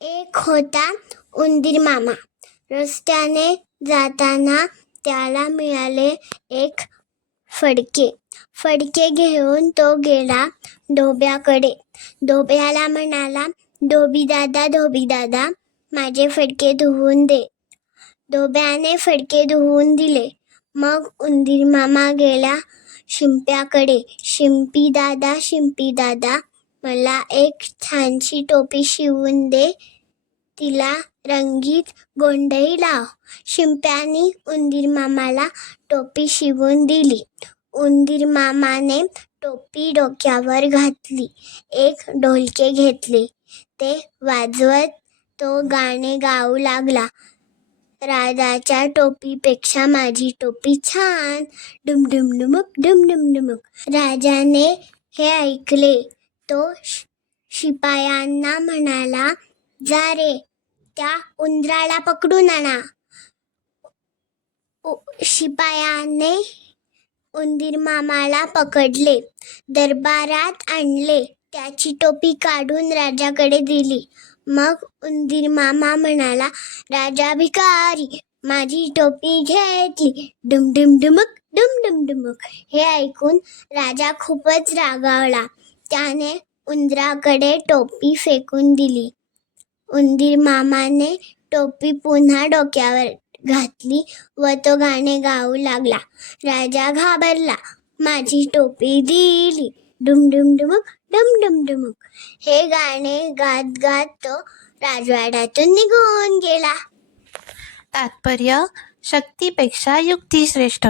एक होता उंदीर मामा. रस्त्याने जाताना त्याला मिळाले एक फडके. फडके घेऊन तो गेला धोब्याकडे. धोब्याला म्हणाला, धोबी दादा, माझे फडके धुवून दे. धोब्याने फडके धुवून दिले. मग उंदीर मामा गेला शिंप्याकडे. शिंपी दादा, मला एक छानशी टोपी शिवून दे, तिला रंगीत गोंडही लाव. शिंप्याने उंदीर मामाला टोपी शिवून दिली. उंदीर मामाने टोपी डोक्यावर घातली. एक ढोलके घेतले. ते वाजवत तो गाणे गाऊ लागला. राजाच्या टोपीपेक्षा माझी टोपी छान, डुम डुम डुमुक. राजाने हे ऐकले. तो शिपायांना म्हणाला, जा रे, त्या उंदराला पकडून आणा. शिपायाने उंदीर मामाला पकडले, दरबारात आणले. त्याची टोपी काढून राजाकडे दिली. मग उंदीर मामा म्हणाला, राजा भिकारी, माझी टोपी घेतली, डुम डुम डुमुक. हे ऐकून राजा खूपच रागावला. त्याने उंदराकडे टोपी फेकून दिली. उंदीर मामाने टोपी पुन्हा डोक्यावर घातली व तो गाणे गाऊ लागला. राजा घाबरला. माझी टोपी दिली, डुम डुम डुमुक. हे गाणे गात गात तो राजवाड्यातून निघून गेला. तात्पर्य: शक्तीपेक्षा युक्ती श्रेष्ठ.